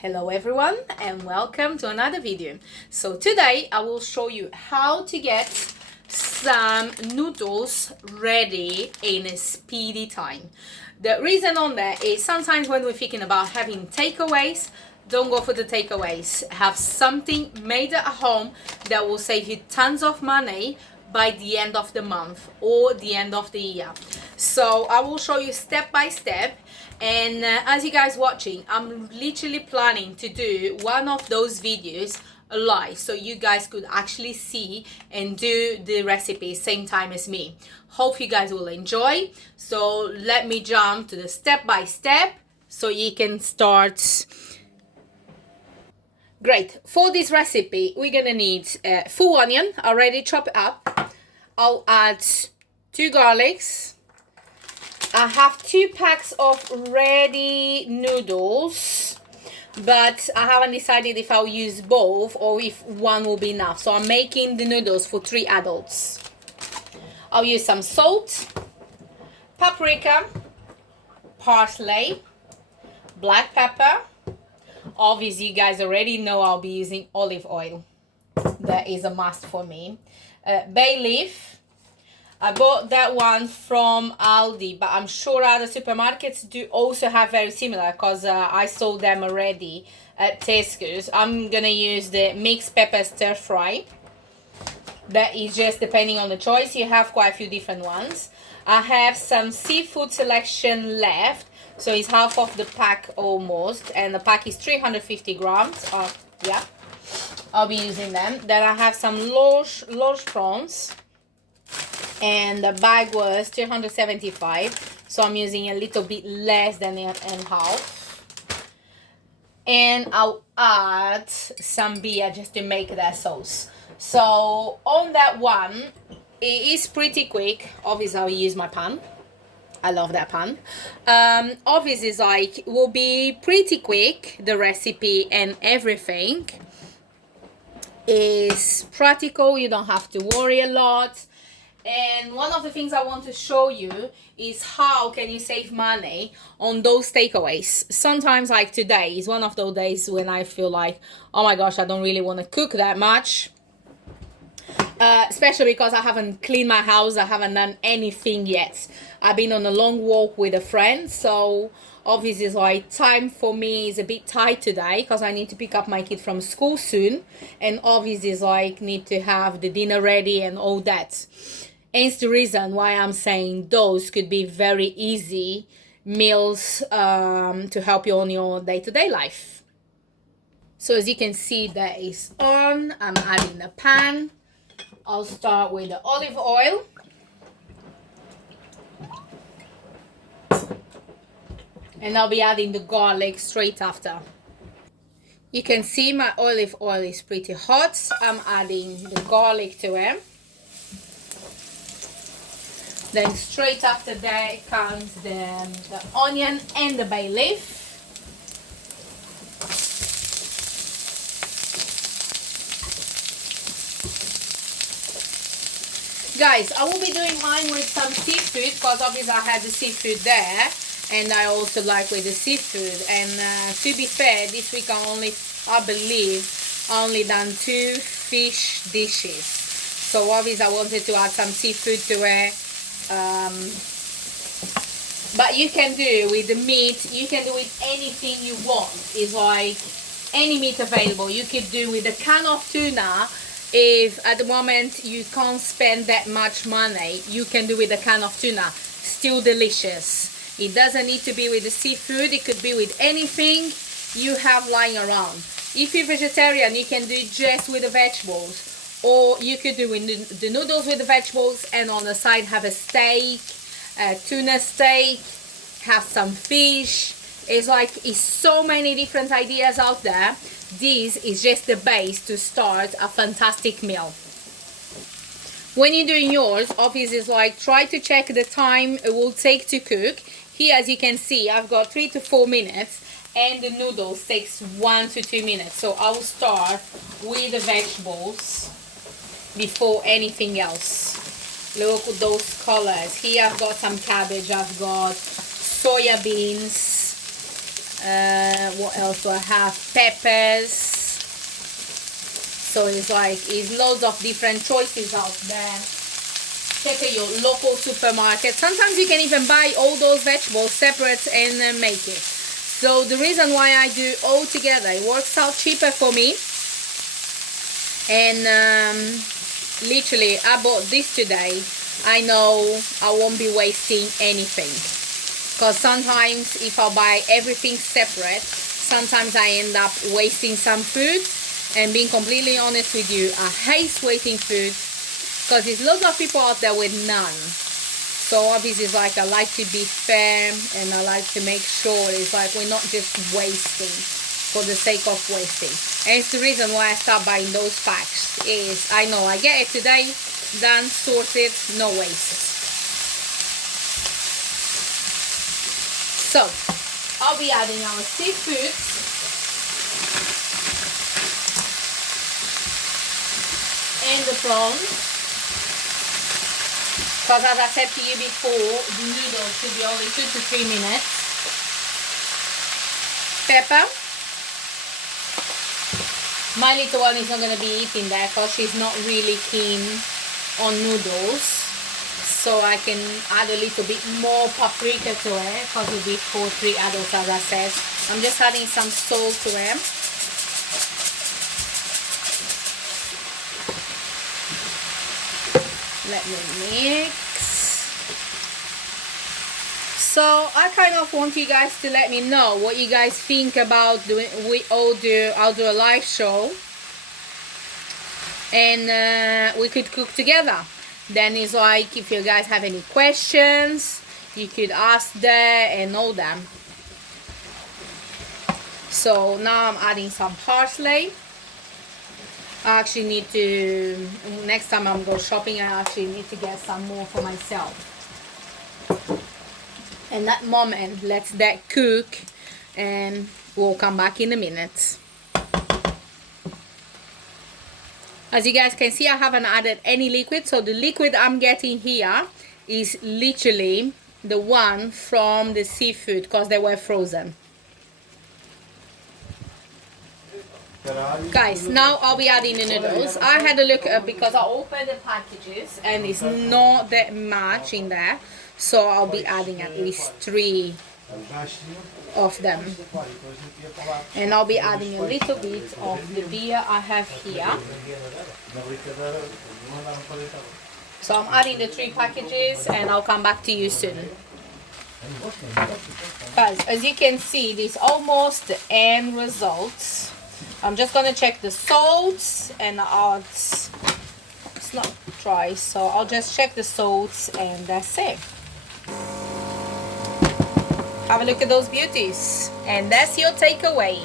Hello everyone and welcome to another video. So today I will show you how to get some noodles ready in a speedy time. The reason on that is sometimes when we're thinking about having takeaways, don't go for the takeaways. Have something made at home that will save you tons of money by the end of the month or the end of the year. So I will show you step by step, and as you guys watching, I'm literally planning to do one of those videos live so you guys could actually see and do the recipe same time as me. Hope you guys will enjoy. So let me jump to the step by step so you can start. Great. For this recipe we're gonna need full onion already chopped up. I'll add 2 garlics. I have 2 packs of ready noodles, but I haven't decided if I'll use both or if one will be enough. So I'm making the noodles for 3 adults. I'll use some salt, paprika, parsley, black pepper. Obviously you guys already know I'll be using olive oil. That is a must for me. Bay leaf. I bought that one from Aldi, but I'm sure other supermarkets do also have very similar because I saw them already at Tesco's. I'm gonna use the mixed pepper stir fry. That is just depending on the choice. You have quite a few different ones. I have some seafood selection left, so it's half of the pack almost, and the pack is 350 grams. Yeah, I'll be using them. Then I have some large prawns, and the bag was 275, so I'm using a little bit less than it and half. And I'll add some beer just to make that sauce. So on that one, it is pretty quick. Obviously I'll use my pan. I love that pan. Obviously it's like will be pretty quick. The recipe and everything is practical. You don't have to worry a lot. And one of the things I want to show you is how can you save money on those takeaways. Sometimes like today is one of those days when I feel like, oh my gosh, I don't really want to cook that much. Especially because I haven't cleaned my house, I haven't done anything yet. I've been on a long walk with a friend, so obviously it's like time for me is a bit tight today because I need to pick up my kid from school soon, and obviously it's like need to have the dinner ready and all that. And it's the reason why I'm saying those could be very easy meals to help you on your day-to-day life. So as you can see, that is on. I'm adding the pan. I'll start with the olive oil. And I'll be adding the garlic straight after. You can see my olive oil is pretty hot. I'm adding the garlic to it. Then straight after that comes the onion and the bay leaf. Guys, I will be doing mine with some seafood because obviously I had the seafood there, and I also like with the seafood. And to be fair, this week I believe only done 2 fish dishes. So obviously I wanted to add some seafood to it. But you can do with the meat, you can do with anything you want. It's like any meat available. You could do with a can of tuna. If at the moment you can't spend that much money, you can do with a can of tuna. Still delicious. It doesn't need to be with the seafood. It could be with anything you have lying around. If you're vegetarian, you can do just with the vegetables. Or you could do with the noodles with the vegetables, and on the side have a steak, a tuna steak, have some fish. It's so many different ideas out there. This is just the base to start a fantastic meal. When you're doing yours, obviously it's like try to check the time it will take to cook. Here as you can see, I've got 3 to 4 minutes, and the noodles takes 1 to 2 minutes. So I'll start with the vegetables before anything else. Look at those colors. Here I've got some cabbage, I've got soya beans, What else do I have? Peppers. So it's loads of different choices out there. Check out your local supermarket. Sometimes you can even buy all those vegetables separate and make it. So the reason why I do all together, it works out cheaper for me. And literally, I bought this today. I know I won't be wasting anything. Because sometimes if I buy everything separate, sometimes I end up wasting some food. And being completely honest with you, I hate wasting food. Because there's lots of people out there with none. So obviously it's I like to be fair, and I like to make sure it's we're not just wasting for the sake of wasting. And it's the reason why I start buying those packs. Is I know I get it today, done, sorted, no waste. So I'll be adding our seafood. And the prawns. Because as I said to you before, the noodles should be only 2 to 3 minutes. Pepper. My little one is not going to be eating that because she's not really keen on noodles. So I can add a little bit more paprika to it because it'll be for 3 adults, as I said. I'm just adding some salt to it. Let me mix. So I kind of want you guys to let me know what you guys think about doing. I'll do a live show, and we could cook together. Then it's if you guys have any questions, you could ask there and all that. So now I'm adding some parsley. I actually need to, next time I'm go shopping, I actually need to get some more for myself. And that moment, let's that cook, and we'll come back in a minute. As you guys can see, I haven't added any liquid, so the liquid I'm getting here is literally the one from the seafood because they were frozen. Guys, now I'll be adding the noodles. I had a look because I opened the packages and it's not that much in there, so I'll be adding at least 3 of them. And I'll be adding a little bit of the beer I have here. So I'm adding the 3 packages and I'll come back to you soon. Guys, as you can see, this is almost the end results. I'm just gonna check the salts and it's not dry, so I'll just check the salts and that's it. Have a look at those beauties, and that's your takeaway.